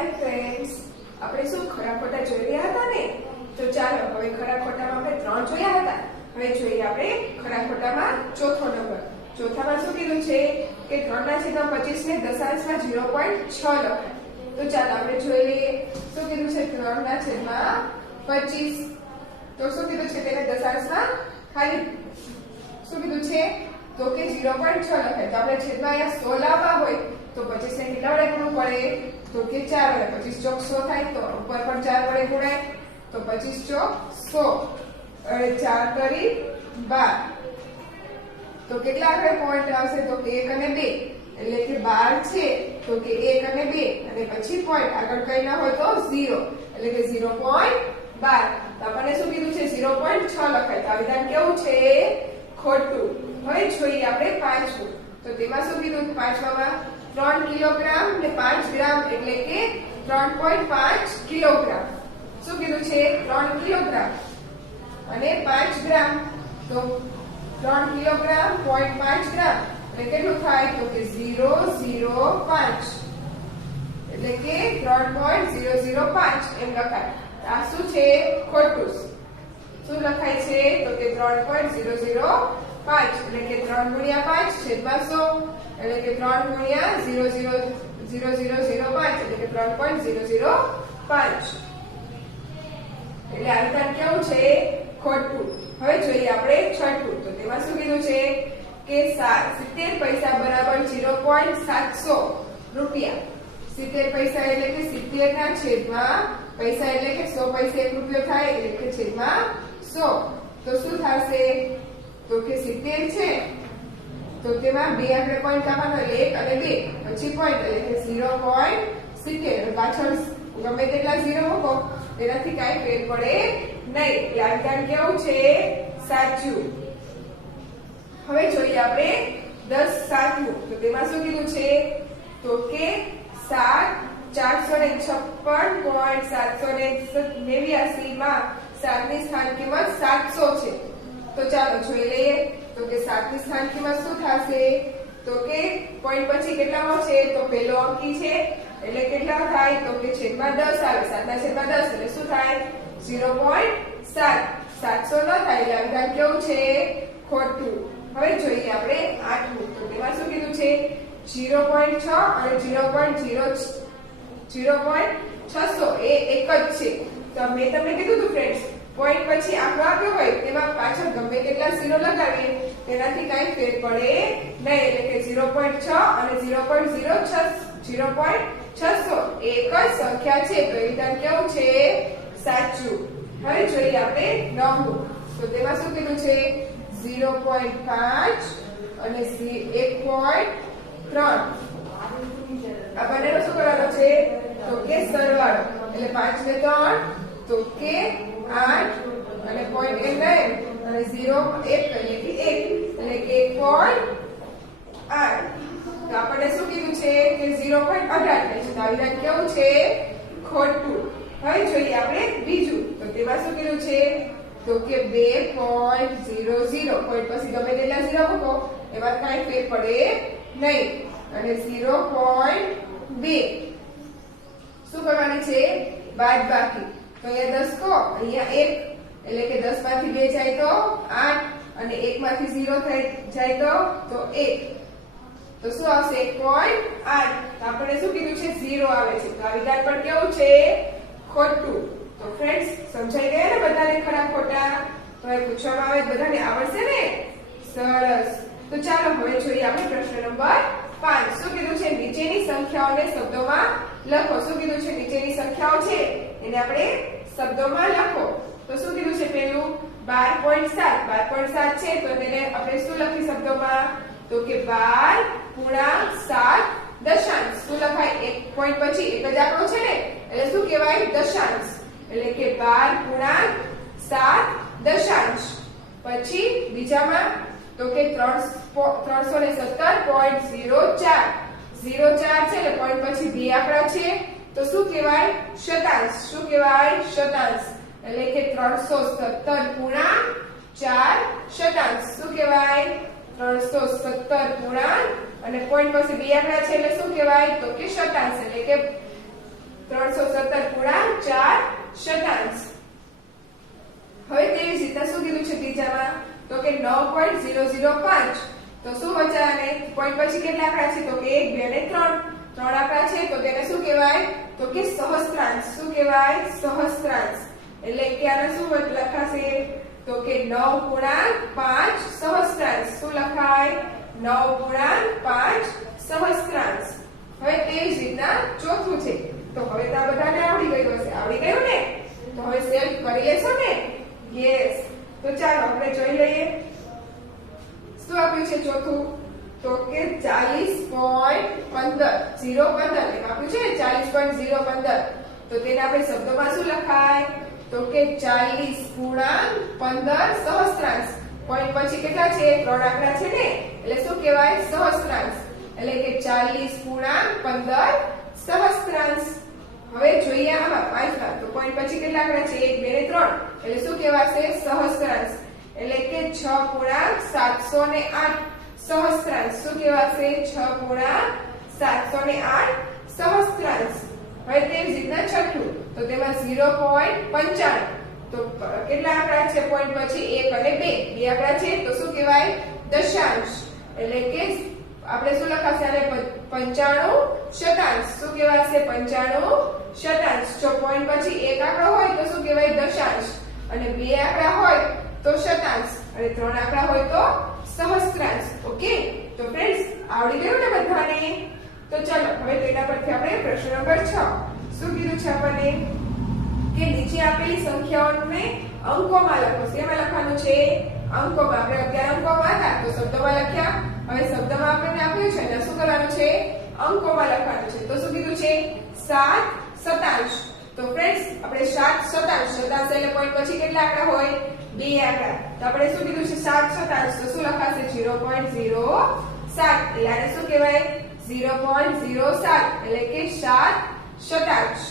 Hi friends, આપણે શું ખરા ખોટા જોઈ રહ્યા હતા ને? તો ચાલો હવે ખરા ખોટામાં આપણે 3 જોયા હતા. હવે જોઈએ આપણે ખરા ખોટામાં ચોથો નંબર. ચોથામાં શું કીધું છે કે 3/25 ને દશાંશમાં 0.6 લખાય. તો ચાલો આપણે જોઈ લઈએ. શું કીધું છે 3/25? તો શું કીધું છે તેને દશાંશમાં ખાલી શું કીધું છે તો કે 0.6 લખાય. તો આપણે છેદમાં અહીંયા 100 લાવવા હોય તો 25 ને કેટલા વડે ગુણવું પડે? તો કે 4 વડે. 25 ચોક 100 થાય તો ઉપર પણ 4 વડે ગુણાય. તો 25 ચોક 100 અને 4 કરી 12. તો કેટલા આગળ પોઈન્ટ આવશે? તો કે 1 અને 2, એટલે કે 12 છે તો કે 1 અને 2 અને પછી પોઈન્ટ આગળ કઈ ના હોય તો 0, એટલે કે 0.12. તો આપણને શું કીધું છે 0.6 લખાય. તો આ વિધાન કેવું છે? ખોટું. હવે જોઈએ આપણે પાંચમું. તો તેમાં શું કીધું? પાંચમામાં 3 કિલોગ્રામ ને 5 ગ્રામ એટલે કે 3.5 કિલોગ્રામ. શું કીધું છે? 3 કિલોગ્રામ અને 5 ગ્રામ. તો 3 કિલોગ્રામ 0.5 ગ્રામ એટલે કેટલું થાય? તો કે 0.005 એટલે કે 3.005 એમ લખાય. આ શું છે? ખોટું. શું લખાય છે? તો કે 3.005 એટલે કે 3 ગુણ્યા 5 છેદમાં 100 એટલે કે 3 ગુણ્યા 0.005 એટલે કે 3.005. એટલે આ વિધાન કેવું છે? ખોટું. હવે જોઈએ આપણે છઠ્ઠું. તો તેમાં શું કીધું છે કે 70 પૈસા બરાબર 0.700 રૂપિયા. 70 પૈસા એટલે કે 70 ના છેદમાં પૈસા એટલે કે 100 પૈસા 1 રૂપિયો થાય એટલે કે છેદમાં 100. તો શું થશે? તો કે 70 છે તો તેમાં બે આપણે પોઈન્ટ કાપવાનો એટલે 1 અને 2 પછી પોઈન્ટ એટલે કે 0.70. પાછળ ગમે તેટલા 0 મૂકો તેનાથી કાંઈ ફેર પડે નહીં. એટલે આ વિધાન કેવું છે? સાચું. હવે જોઈએ આપણે 7મું. તો તેમાં શું કીધું છે? તો કે 456.789 માં 7 ની સ્થાન કિંમત 700 છે. તો ચાલો જોઈ લઈએ. તો કે 7 ની સ્થાન કિંમત શું થશે? તો કે પોઈન્ટ પછી કેટલામો છે? તો પહેલો અંકી છે એટલે કેટલા થાય? તો કે છેદમાં 10 આવે. 7 ના છેદમાં 10 એટલે શું થાય? 0.7. 700 ન થાય. એટલે આ વિધાન કેવું છે? ખોટું. હવે જોઈએ આપણે 8મું. તો તેમાં શું કીધું છે? 0.6 અને 0.600 એ એક જ છે. તો મેં તમને કીધું હતું ફ્રેન્ડ્સ, પોઈન્ટ પછી આંકડો આપ્યો હોય તેમાં પાછળ ગમે કેટલા 0 લગાવીએ તેનાથી કાંઈ ફેર પડે નહીં. એટલે કે 0.6 અને 0.600 એ એક જ સંખ્યા છે. તો એ વિધાન કેવું છે? સાચું. હવે જોઈએ આપણે 9મું. તો તેમાં શું કીધું છે? 0.5 અને 1.3. આ બંનેનો શું કરવાનો છે? તો કે સરવાળો. એટલે 5 ને 3 તો કે 8 અને પોઈન્ટ એ 9 અને 0 1 એટલે કે 1 એટલે કે 1.8. તો આપણને શું કીધું છે કે 0.18 થાય છે. તો આ વિધાન કેવું છે? ખોટું. હવે જોઈએ આપણે બીજું. તો તેમાં શું કીધું છે? તો કે 2.00. પોઈન્ટ પછી ગમે તેટલા 0 મૂકો એમાં કાંઈ ફેર પડે નહીં. અને 0.2 શું કરવાની છે? બાદબાકી. તો અહીંયા 10 કો અહીંયા 1 એટલે કે 10 માંથી 2 જાય તો 8 અને 1 માંથી 0 જાય તો 1. તો શું આવશે? 1.8. તો આપણે શું કીધું છે? 0 આવે છે. તો આ વિધાન પણ કેવું છે? ખોટું. તો ફ્રેન્ડ્સ સમજાઈ ગયા ને બધાને ખરા ખોટા? તો એ પૂછવામાં આવે બધાને આવડશે ને? સરસ. તો ચાલો હવે જોઈએ આપણે પ્રશ્ન નંબર 5. શું કીધું છે? નીચેની સંખ્યાઓને શબ્દોમાં લખો. શું કીધું છે? નીચેની સંખ્યાઓ છે એને આપણે શબ્દોમાં લખો. તો શું કીધું છે? પેલું 12.7. 12.7 છે તો તેને આપણે શું લખી શબ્દોમાં? તો કે 12.7 દશાંશ. શું લખાય? એક પોઈન્ટ પછી એક જ આંકડો છે ને એટલે શું કહેવાય? દશાંશ. એટલે કે 12.7 દશાંશ. પછી બીજામાં તો કે 317.04. 04 છે એટલે પોઈન્ટ પછી બે આંકડા છે તો શું કહેવાય? શતાંશ. શું કહેવાય? શતાંશ. એટલે કે 317.4 શતાંશ. શું કહેવાય? 317 અને પોઈન્ટ પછી બે આંકડા છે એટલે શું કહેવાય? તો કે શતાંશ. એટલે કે 317 ગુણાંક 4 શતાંશ. હવે તેવી જ રીતના શું કીધું છે ત્રીજામાં તો કે 9.005 તો શું બચ્યા અને પોઈન્ટ પછી કેટલા આંકડા છે તો કે 1 2 અને 3 ત્રણ આંકડા છે તો તેને શું કહેવાય તો કે સહસ્ત્રાંશ. શું કહેવાય સહસ્ત્રાંશ. એટલે કે આને શું લખાશે તો કે 9 ગુણાંક 5 સહસ્ત્રાંશ. શું લખાય 9 ગુણાંક 5 સહસ્ત્રાંશ. હવે તેવી જ રીતના ચોથું છે તો હવે તો આ બધાને આવડી ગયું હશે. આવડી ગયું ને તો હવે સેલ્ફ કરી લેશો ને યસ. તો ચાલો આપણે જોઈ લઈએ શું આપ્યું છે ચોથું તો કે 40.15 આપ્યું છે 40.015 તો તેને આપણે શબ્દોમાં શું લખાય તો કે 40 ગુણાંક 15 સહસ્ત્રાંશ. પોઈન્ટ પછી કેટલા છે ત્રણ આંકડા છે ને એટલે શું કહેવાય સહસ્ત્રાંશ. એટલે કે 40 ગુણાંક 15 સહસ્ત્રાંશ. હવે જોઈએ આમાં પાંચમા તો પોઈન્ટ પછી કેટલા આંકડા છે 1 2 3 એટલે શું કહેવાશે સહસ્ત્રાંશ. એટલે કે 6 ગુણાંક 708 સહસ્ત્રાંશ. શું કહેવાશે 6 ગુણાંક 708 સહસ્ત્રાંશ. હવે તેવી જ રીતના છઠ્ઠું તો તેમાં 0.95 તો કેટલા આંકડા છે પોઈન્ટ પછી 1 અને 2 બે આંકડા છે તો શું કહેવાય દશાંશ. એટલે કે આપણે શું લખાશે આને 95 શતાંશ. શું કહેવાશે 95 શતાંશ. જો પોઈન્ટ પછી એક આંકડો હોય તો શું કહેવાય દશાંશ અને બે આંકડા હોય તો શતાંશ અને ત્રણ આંકડા હોય તો સહસ્ત્રાંશ. ઓકે તો ફ્રેન્ડ્સ આવડી ગયું ને બધાને. તો ચાલો હવે તેના પરથી આપણે પ્રશ્ન નંબર 6 શું કીધું છે આપણને કે નીચે આપેલી સંખ્યાઓને અંકોમાં લખો. શેમાં લખવાનું છે અંકોમાં. આપણે અત્યારે અંકોમાં હતા તો શબ્દોમાં લખ્યા. હવે શબ્દમાં આપણને આપ્યું છે ને શું કરવાનું છે અંકોમાં લખવાનું છે. તો શું કીધું છે 7 શતાંશ. તો ફ્રેન્ડ્સ આપણે 7 શતાંશ. શતાંશ એટલે પોઈન્ટ પછી કેટલા આંકડા હોય બે આંકડા. તો આપણે શું કીધું છે 7 શતાંશ તો શું લખાશે 0.07 એટલે આને શું કહેવાય 0.07 એટલે કે 7 શતાંશ.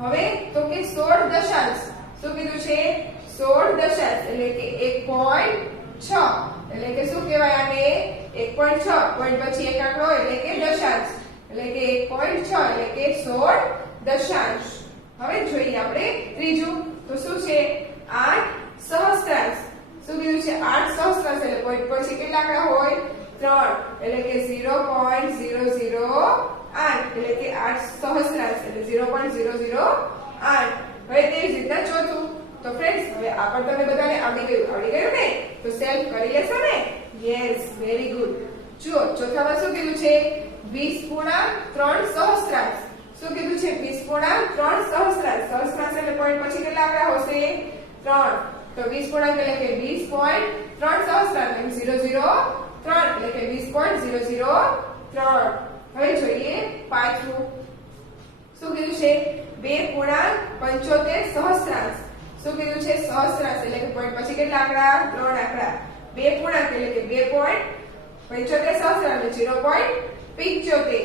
હવે તો કે 16 દશાંશ. શું કીધું છે 16 દશાંશ એટલે કે 1.6 એટલે કે શું કહેવાય આને 1.6 પોઈન્ટ પછી એક આંકડો એટલે કે દશાંશ એટલે કે 1.6 એટલે કે 16 દશાંશ. હવે જોઈએ આપણે ત્રીજું તો શું છે 8 સહસ્ત્રાંશ. શું કીધું છે 8 સહસ્ત્રાંશ એટલે પોઈન્ટ પછી કેટલા આંકડા હોય 3 એટલે કે 0.008 એટલે કે 8 સહસ્ત્રાંશ એટલે 0.008. હવે તેવી જ રીતના ચોથું તો ફ્રેન્ડ્સ હવે આ પણ તમે બધાને આવડી ગયું ને તો સેલ્ફ કરી લેશો ને યસ વેરી ગુડ. જુઓ ચોથામાં શું કીધું છે 20 ગુણાંક 3 સહસ્ત્રાંશ. શું કીધું છે 20 ગુણાંક 3 સહસ્ત્રાંશ. સહસ્ત્રાંશ એટલે પોઈન્ટ પછી કેટલા આંકડા હશે 3 તો 20 ગુણાંક એટલે કે 20.3 સહસ્ત્રાંશ એટલે 003 એટલે કે 20.003. હવે જોઈએ પાંચમું શું કીધું છે 2 ગુણાંક 75 સહસ્ત્રાંશ. શું કીધું છે સહસ્ત્રાંશ એટલે કે પોઈન્ટ પછી કેટલા આંકડા 3 આંકડા. 2 પૂર્ણાંક એટલે કે 2.75 સહસ્ત્રાંશ એટલે 0.75.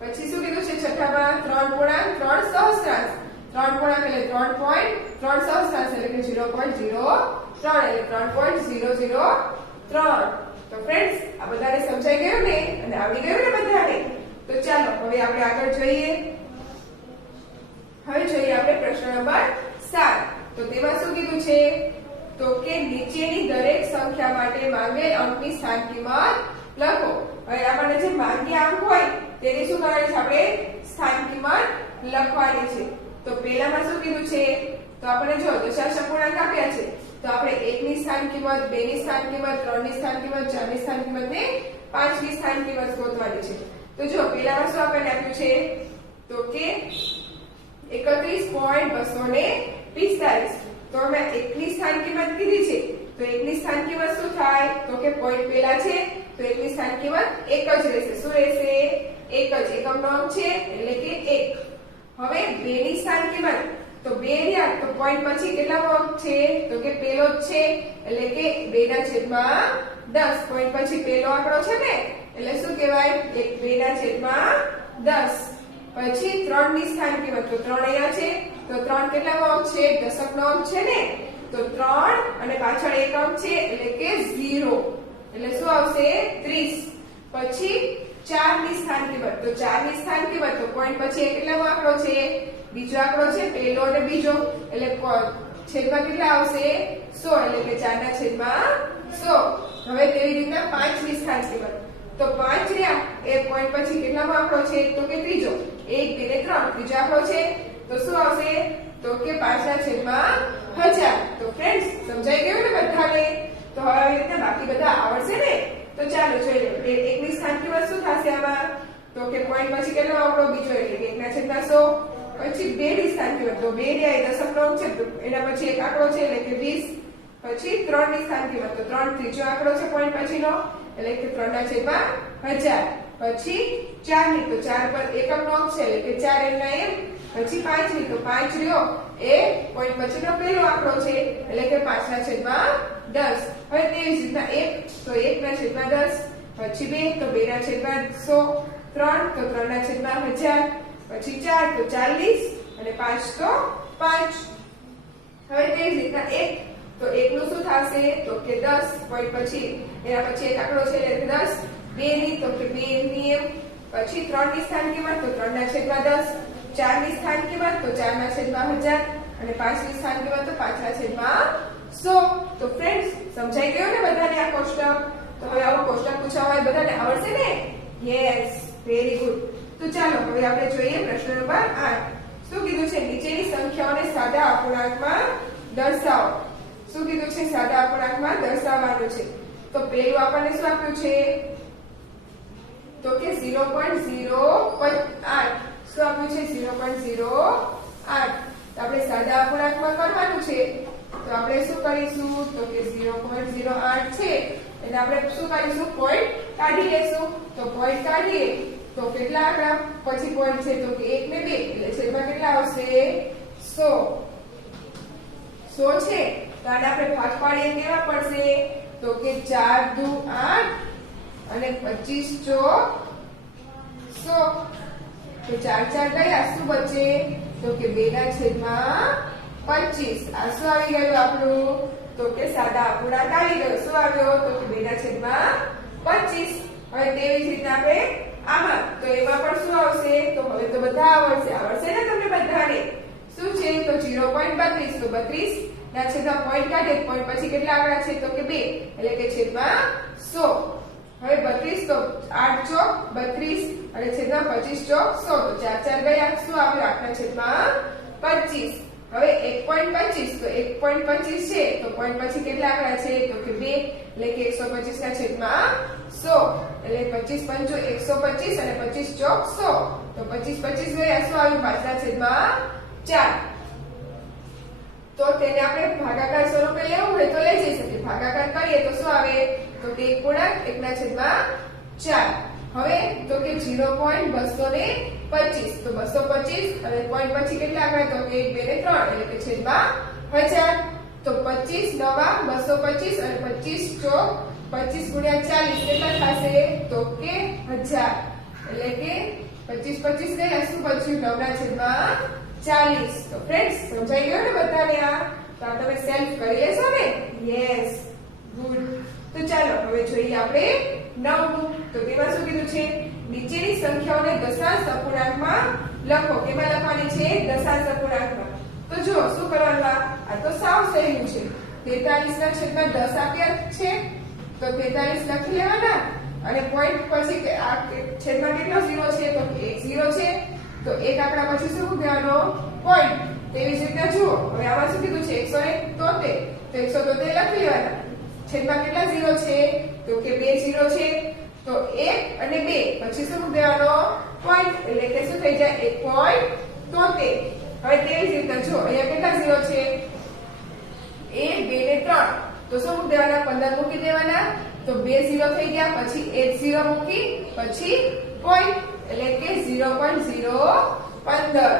પછી શું કીધું છે છઠ્ઠામાં 3 પૂર્ણાંક 3 સહસ્ત્રાંશ. 3 પૂર્ણાંક એટલે 3.3 સહસ્ત્રાંશ એટલે કે 0.03 એટલે 3.003. તો ફ્રેન્ડ્સ આ બધાને સમજાઈ ગયું ને અને આવડી ગયું ને બધાને. તો ચાલો હવે આપણે આગળ જોઈએ. હવે જોઈએ આપણે પ્રશ્ન નંબર 7 તો તેમાં શું કીધું છે તો કે નીચેની દરેક સંખ્યા માટે માંગેલ અંકની સ્થાન કિંમત લખો. હવે આપણને જે માંગ્યા અંક હોય તેની શું કરવાની છે આપણે સ્થાન કિંમત લખવાની છે. તો પહેલામાં શું કીધું છે તો આપણે જો દશાંશ અપૂર્ણાંક આપ્યા છે તો આપણે 1 ની સ્થાન કિંમત 2 ની સ્થાન કિંમત 3 ની સ્થાન કિંમત 4 ની સ્થાન કિંમત ને 5 ની સ્થાન કિંમત શોધવાની છે. તો જો પહેલામાં શું આપણને આપ્યું છે તો કે 31.245 તો અમે 1 ની સ્થાન કિંમત કીધી છે તો 1 ની સ્થાન કિંમત શું થાય તો કે પોઈન્ટ પહેલા છે તો 1 ની સ્થાન કિંમત 1 જ રહેશે. શું રહેશે 1 જ. એકમનો અંક છે એટલે કે 1. હવે 2 ની સ્થાન કિંમત તો 2 રહ્યા તો પોઈન્ટ પછી કેટલામો અંક છે તો કે પહેલો જ છે એટલે કે 2/10. પોઈન્ટ પછી પહેલો આંકડો છે ને એટલે શું કહેવાય 2/10. પછી 3 ની સ્થાન કિંમત તો 3 અહીંયા છે તો 3 કેટલામો અંક છે દશકનો અંક છે ને તો 3 અને પાછળ એક અંક છે એટલે કે 0 એટલે શું આવશે 30. પછી 4 ની સ્થાન કિંમત, તો 4 ની સ્થાન કિંમત તો પોઈન્ટ પછી એ કેટલામો આંકડો છે, બીજો આંકડો છે, પહેલો અને બીજો, એટલે છેદમાં કેટલા આવશે 100, એટલે કે 4 ના છેદમાં 100. હવે તેવી રીતના 5 ની સ્થાન કિંમત, તો 5 રહ્યા એ પોઈન્ટ પછી કેટલામો આંકડો છે, તો કે ત્રીજો, 1 2 ને 3 ત્રીજો આંકડો છે, તો શું આવશે, તો કે 5 ના છેદમાં 1000. તો ફ્રેન્ડ્સ સમજાઈ ગયું ને બધાને? તો હવે આવી રીતના બાકી બધા આવડશે ને? તો ચાલો જોઈ લો. 1 ની સ્થાન કિંમત શું થશે આમાં, તો કે પોઈન્ટ પછી કેટલો આંકડો બીજો, એટલે કે 1 ના છેદમાં 100. પછી 2 ની સ્થાન કિંમત, તો 2 રહ્યા એ દશક અંક છે, તો એના પછી એક આંકડો છે, એટલે કે 20. પછી 3 ની સ્થાન કિંમત, તો 3 ત્રીજો આંકડો છે પોઈન્ટ પછીનો, એટલે કે 3 ના છેદમાં 1000. પછી 4 ની, તો 4 પર એકમનો અંક છે, એટલે કે 4 એમના એમ. પછી 5 ની, તો 5 રહ્યો એ પોઈન્ટ પછીનો પહેલો આંકડો છે, એટલે કે 5 ના છેદમાં 10. હવે તેવી જ રીતના 1, તો 1 ના છેદમાં 10. પછી 2, તો 2 ના છેદમાં 100. 3, તો 3 ના છેદમાં 1000. પછી 4, તો 40, અને 5, તો 5. હવે તેવી જ રીતના 1, તો 1 નું શું થશે, તો કે 10 પોઈન્ટ પછી એના પછી એક આંકડો છે, એટલે 10. 2 ની, તો કે 2 એમની એમ. પછી 3 ની સ્થાન કિંમત, તો 3 ના છેદમાં 10. 4 ની સ્થાન કિંમત, તો 4 ના છેદમાં 1000. અને 5 ની સ્થાન કિંમત, તો 5 ના છેદમાં 100. તો ફ્રેન્ડ્સ સમજાઈ ગયું ને બધાને આ કોષ્ટક? તો હવે આવો કોષ્ટક પૂછવા હોય બધાને આવડશે ને? Yes, very good. તો ચાલો હવે આપણે જોઈએ પ્રશ્ન નંબર 8. શું કીધું છે, નીચેની સંખ્યાઓને સાદા અપૂર્ણાંકમાં દર્શાવો. શું કીધું છે, સાદા અપૂર્ણાંકમાં દર્શાવવાનું છે. તો પહેલું આપણને શું આપ્યું છે, તો કે 0.08. શું આપ્યું છે, 0.08. તો આપણે સાદા અપૂર્ણાંકમાં કરવાનું છે, તો આપણે શું કરીશું, તો કે 0.08 છે એને આપણે શું કરીશું, પોઈન્ટ કાઢી લેશું. તો પોઈન્ટ કાઢીએ તો કેટલા આંકડા પછી પોઈન્ટ છે, તો કે 1 ને 2, એટલે છેદમાં કેટલા આવશે, 100. 100 છે, તો આને આપણે ભાગ પાડીએ કેવા પડશે, તો કે 4 દુ 8 અને 25 ચોક 100. તો 4 4 ગયા, શું બચે, તો કે 2 ના છેદમાં 25. આ શું આવી ગયું આપણું, તો કે સાદા અપૂર્ણાંક આવી ગયો. શું આવ્યો, તો કે 2 ના છેદમાં 25. હવે તેવી જ રીતના આપણે આમાં, તો એમાં પણ શું આવશે, તો હવે તો બધા આવડશે ને તમને બધાને? શું છે, તો 0.32. તો 32 ના છેદમાં પોઈન્ટ કાઢે, પોઈન્ટ પછી કેટલા આંકડા છે, તો કે 2, એટલે કે છેદમાં 100. હવે 32, તો 8 ચોક 32 અને છેદમાં 25 ચોક 100. તો 4 4 ગયા, શું આવ્યું, 8 ના છેદમાં 25. હવે 1.25, તો 1.25 છે, તો પોઈન્ટ પછી કેટલા આંકડા છે, તો કે 2, એટલે કે 125 ના છેદમાં 100. એટલે 25 પંચો 125 અને 25 ચોક 100. તો 25 25 ગયા, શું આવ્યું, 5 ના છેદમાં 4. તો તેને આપણે ભાગાકાર સ્વરૂપે લેવું હોય તો લઈ જઈ શકીએ. ભાગાકાર કરીએ તો શું આવે, તો કે 1 ગુણ્યા 1 ના છેદમાં 4. હવે તો કે 0.225. તો 225 અને પોઈન્ટ પછી કેટલા આંકડા, તો કે 1 2 ને 3, એટલે કે છેદમાં 1000. તો 25 નવા 225 અને 25 ચોક 25 ગુણ્યા 40 કેટલા થશે, તો કે 1000. એટલે કે 25 25 ગયા, શું બચ્યું, 9 ના છેદમાં 40. તો ફ્રેન્ડ્સ સમજાઈ ગયું ને બધાને? આ તો આ તમે સેલ્ફ કરી લેશો ને? Yes, good. તો ચાલો હવે જોઈએ આપણે 9મું. તો તેમાં શું કીધું છે, નીચેની સંખ્યાઓને દશાંશ અપૂર્ણાંકમાં લખો. કેમાં લખવાની છે, દશાંશ અપૂર્ણાંકમાં. તો જો શું કરવાનું, આ તો સાવ સહેલું છે. 43 ના છેદમાં 10 આપ્યા છે, તો 43 લખી લેવાના. અને પોઈન્ટ પછી આ છેદમાં કેટલો 0 છે, તો 1 0 છે. તો એક આંકડા પછી શું મૂકવાનો, પોઈન્ટ. તેવી જ રીતના જુઓ, હવે આમાં શું કીધું છે, 173. તો 173 લખી લેવાના. છેદમાં કેટલા 0 છે, તો કે 2 0 છે. તો 1 અને 2 પછી શું મૂકી દેવાનો, પોઈન્ટ. એટલે કે શું થઈ જાય, 1.73. હવે તેવી જ રીતના જુઓ, અહીંયા કેટલા 0 છે, 1 2 ને 3. તો શું મૂકી દેવાના, 15 મૂકી દેવાના. તો 2 0 થઈ ગયા, પછી 1 0 મૂકી, પછી પોઈન્ટ, એટલે કે 0.015.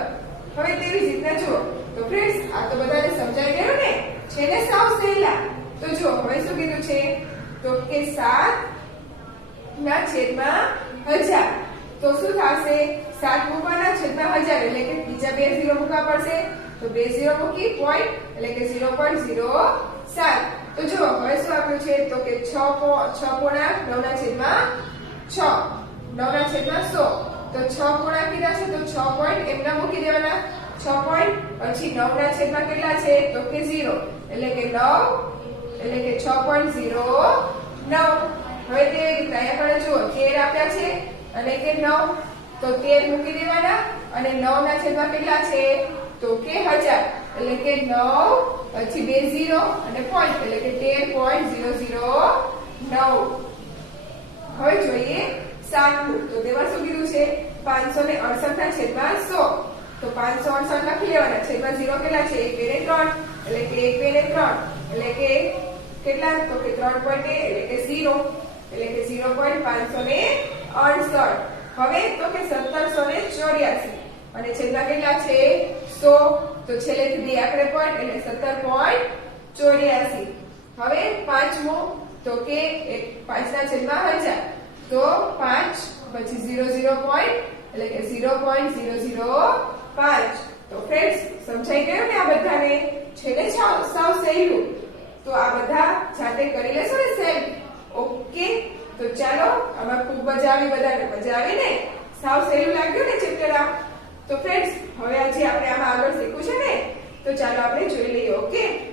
હવે તેવી જ રીતના જુઓ. તો ફ્રેન્ડ્સ આ તો બધાને સમજાઈ ગયું ને? છે ને સાવ સહેલા? તો જો હવે શું કીધું છે, તો કે 7 ના છેદમાં 1000. તો શું થશે, 7 મૂકવાના છેદમાં 1000, એટલે કે બીજા 2 0 મૂકવા પડશે. તો 2 0 મૂકી, પોઈન્ટ, એટલે કે 0.07. તો જો હવે શું આપ્યું છે, તો કે 6 પૂર્ણાંક 9 ના છેદમાં 6 9 ના છેદમાં 100 તો 6 પૂર્ણાંક કીધા છે તો 6 પોઈન્ટ એમના મૂકી દેવાના 6 પોઈન્ટ પછી 9 ના છેદમાં કેટલા છે તો કે 0 એટલે કે 9 એટલે કે 6.09 હવે તે રીતે અહીંયા આગળ જુઓ 13 આપ્યા છે અને કે 9 તો 13 મૂકી દેવાના અને 9 ના છેદમાં કેટલા છે તો કે 1000 એટલે કે 9 પછી 2 0 અને પોઈન્ટ એટલે કે 10.009 હવે જોઈએ સાતમું તો તેમાં શું કીધું છે 568 ના છેદમાં 100 તો 568 લખી લેવાના છેદમાં 0 કેટલા છે 1 2 3 એટલે કે 1 2 3 એટલે કે કેટલા તો કે 3.1 એટલે કે 0 એટલે કે 0.568 હવે તો કે 1784 અને છેદમાં કેટલા છે 100 તો છેલ્લેથી બે આંકડે પોઈન્ટ એટલે 17.84 હવે પાંચમું તો કે 5 ના છેદમાં 1000 તો 5 પછી 00 પોઈન્ટ એટલે કે 0.005 તો ફ્રેન્ડ્સ સમજાઈ ગયું ને આ બધાને છે ને સાવ સહેલું તો આ બધા જાતે કરી લેશો ને સેમ ઓકે તો ચાલો આમાં ખૂબ મજા આવી બધાને મજા આવી ને સાવ સહેલું લાગ્યું ને ચેપ્ટર આ તો ફ્રેન્ડ્સ હવે આજે આપણે આમાં આગળ શીખવું છે ને તો ચાલો આપણે જોઈ લઈએ ઓકે